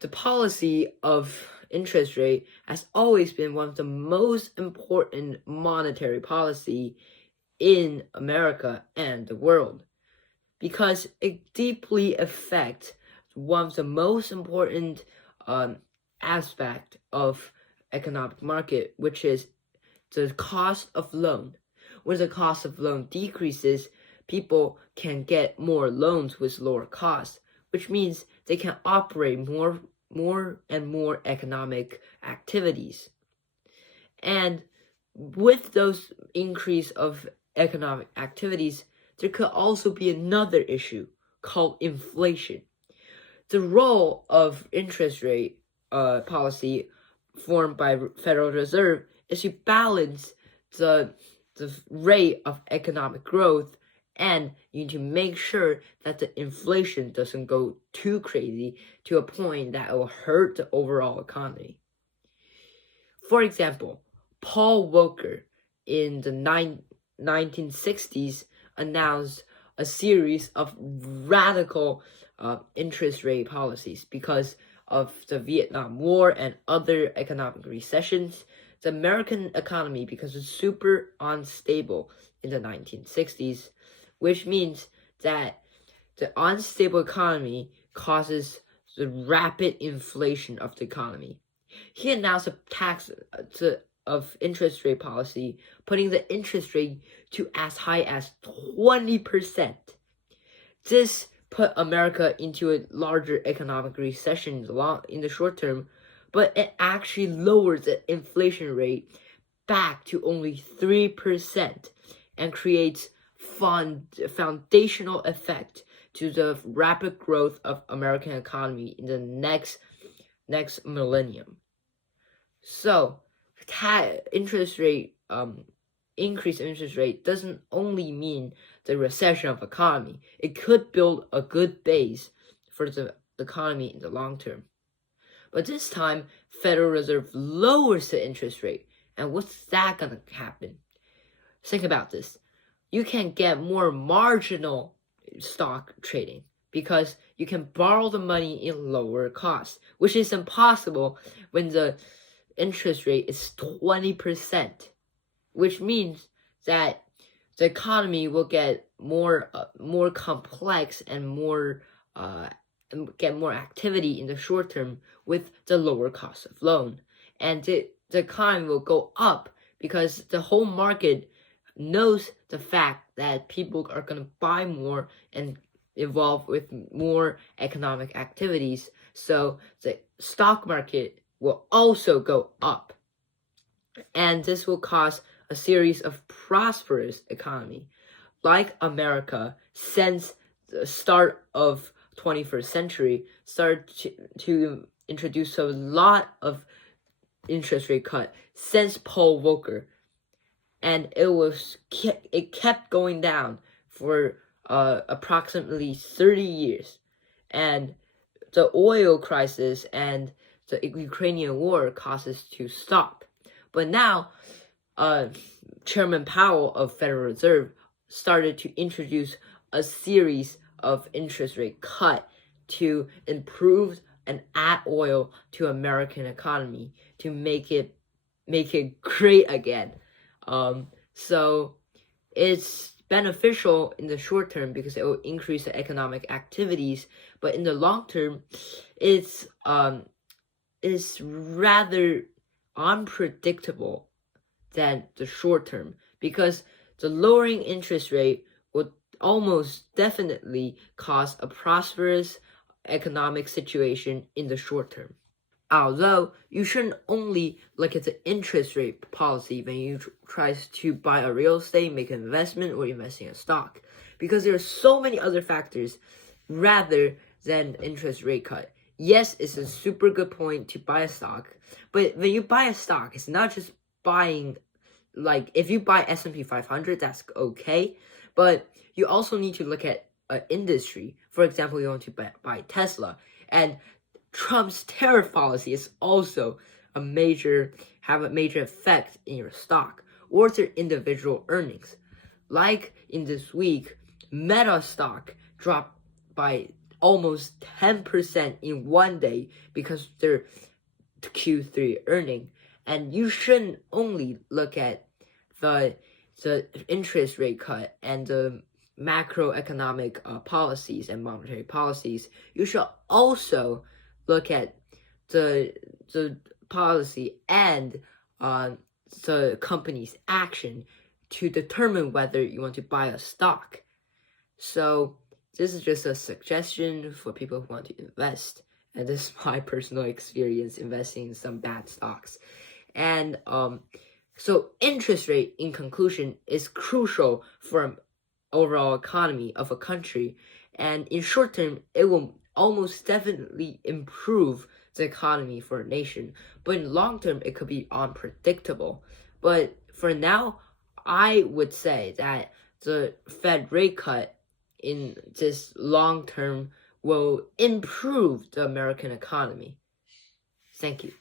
The policy of interest rate has always been one of the most important monetary policy in America and the world because it deeply affects one of the most important aspect of economic market, which is the cost of loan. When the cost of loan decreases, people can get more loans with lower costs, which means they can operate more and more economic activities. And with those increase of economic activities, there could also be another issue called inflation. The role of interest rate policy formed by Federal Reserve is to balance the rate of economic growth, and you need to make sure that the inflation doesn't go too crazy to a point that it will hurt the overall economy. For example, Paul Volcker in the 1960s announced a series of radical interest rate policies because of the Vietnam War and other economic recessions. The American economy becomes super unstable in the 1960s, which means that the unstable economy causes the rapid inflation of the economy. He announced a tax of interest rate policy, putting the interest rate to as high as 20%. This put America into a larger economic recession in the short term, but it actually lowered the inflation rate back to only 3% and creates foundational effect to the rapid growth of American economy in the next millennium. So, interest rate increase in interest rate doesn't only mean the recession of economy. It could build a good base for the economy in the long term. But this time, Federal Reserve lowers the interest rate. And what's that gonna happen? Think about this. You can get more marginal stock trading because you can borrow the money in lower cost, which is impossible when the interest rate is 20%, which means that the economy will get more complex and get more activity in the short term with the lower cost of loan, and the economy will go up because the whole market knows the fact that people are going to buy more and involve with more economic activities, so the stock market will also go up, and this will cause a series of prosperous economy like America since the start of 21st century started to introduce a lot of interest rate cut since Paul Volcker, and it kept going down for approximately 30 years, and the oil crisis and the Ukrainian war causes to stop. But now, Chairman Powell of Federal Reserve started to introduce a series of interest rate cut to improve and add oil to American economy to make it great again. So it's beneficial in the short term because it will increase the economic activities, but in the long term, it's rather unpredictable than the short term because the lowering interest rate would almost definitely cause a prosperous economic situation in the short term. Although you shouldn't only look at the interest rate policy when you try to buy a real estate, make an investment, or invest in a stock, because there are so many other factors rather than interest rate cut. Yes, it's a super good point to buy a stock, but when you buy a stock, it's not just buying, like if you buy S&P 500, that's okay, but you also need to look at an industry. For example, you want to buy Tesla, and Trump's tariff policy is also have a major effect in your stock or their individual earnings. Like in this week, Meta stock dropped by almost 10% in one day because their Q3 earning. And you shouldn't only look at the interest rate cut and the macroeconomic policies and monetary policies. You should also look at the policy and the company's action to determine whether you want to buy a stock. So this is just a suggestion for people who want to invest, and this is my personal experience investing in some bad stocks. And so interest rate, in conclusion, is crucial for an overall economy of a country, and in short term, it will almost definitely improve the economy for a nation, but in long term, it could be unpredictable. But for now, I would say that the Fed rate cut in this long term will improve the American economy. Thank you.